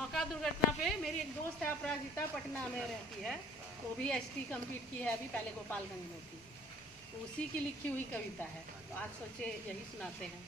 नौका दुर्घटना पे मेरी एक दोस्त है अपराजिता, पटना में रहती है। वो भी एसटी कंप्लीट की है, अभी पहले गोपालगंज में थी। तो उसी की लिखी हुई कविता है, तो आज सोचे यही सुनाते हैं।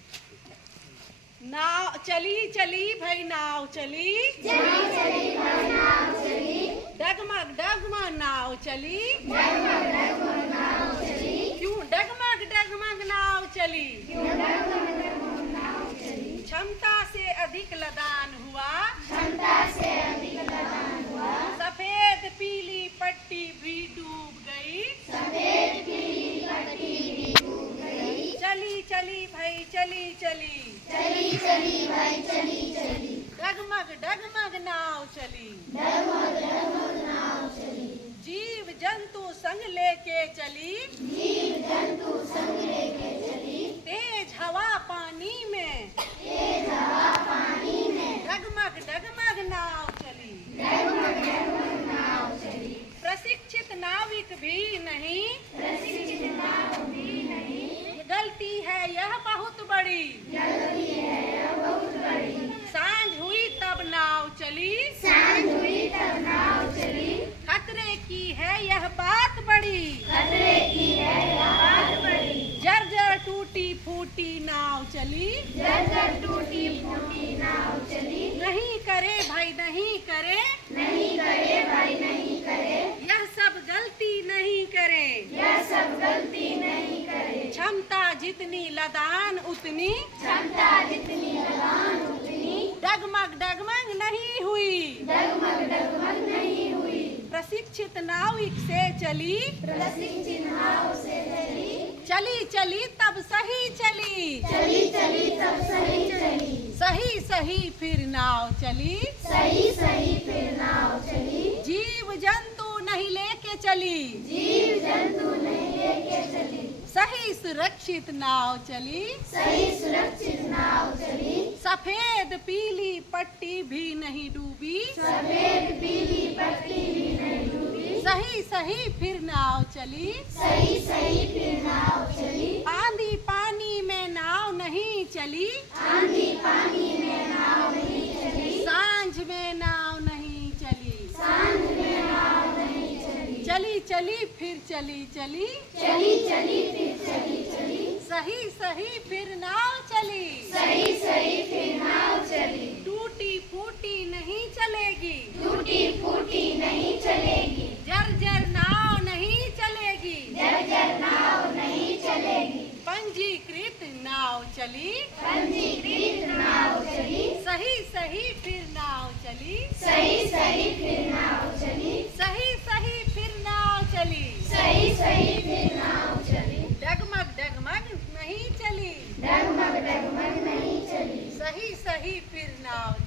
नाव चली चली भाई नाव चली, चली चली भाई नाव चली, डगमग डगमग नाव चली, डगमग डगमग नाव चली, क्यों डगमग डगमग नाव चली, क्यों डगमग डगमग नाव चली। क्षमता से अधिक लदान हुआ, क्षमता से अधिक लदान हुआ, सफेद पीली पट्टी भी डूब गई, सफेद पीली पट्टी भी डूब गई। चली चली भाई चली चली, चली चली भाई चली चली, डगमग डगमग नाव चली, डगमग डगमग नाव चली। जीव जंतु संग लेके चली, जीव जंतु संग लेके चली, तेज हवा पानी में, तेज हवा पानी में, डगमग डगमग नाव चली, डगमग डगमग नाव चली। प्रशिक्षित नाविक भी नहीं, प्रशिक्षित नाव भी नहीं, गलती है यह बहुत बड़ी, गलती है यह बहुत बड़ी। सांझ हुई तब नाव चली, सांझ हुई तब नाव चली, खतरे की है यह बात बड़ी, खतरे की है यह बात बड़ी। जर्जर टूटी फूटी नाव चली, जर्जर टूटी फूटी नाव चली, नहीं करे भाई नहीं करे, नहीं करे भाई नहीं करे, यह सब गलती नहीं करे, यह सब गलती नहीं करे। क्षमता जितनी लदान उतनी, क्षमता जितनी लदान उतनी, डगमग डगमग नहीं हुई, डगमग डगमग नहीं हुई। प्रशिक्षित नाविक से चली, प्रशिक्षित नाव से चली, चली चली तब सही चली, चली चली तब सही चली, सही सही फिर नाव चली, सही सही फिर नाव चली। जीव जंतु नहीं लेके चली, जीव जंतु नहीं लेके चली, सही सुरक्षित नाव चली, सही सुरक्षित नाव चली। सफेद पीली पट्टी भी नहीं डूबी, सफेद पीली पट्टी भी नहीं डूबी, सही सही फिर नाव चली, सही सही फिर नाव चली। आंधी पानी में नाव नहीं चली, आंधी पानी में नाव नहीं चली, सांझ में नाव नहीं चली, सांझ में नाव नहीं चली। चली चली फिर चली चली, चली चली फिर चली चली, सही सही फिर नाव चली, सही सही फिर नाव चली। टूटी फूटी नहीं चलेगी, टूटी फूटी नहीं चलेगी, जर्जर नाव नहीं चलेगी, जर्जर नाव नहीं चलेगी। पंजीकृत नाव चली, पंजीकृत नाव चली, सही सही फिर नाव चली, सही सही फिर नाव चली, सही सही फिर नाव चली, सही सही फिर नाव चली। डगमग डगमग नहीं चली, डगमग डगमग नहीं चली, सही सही फिर नाव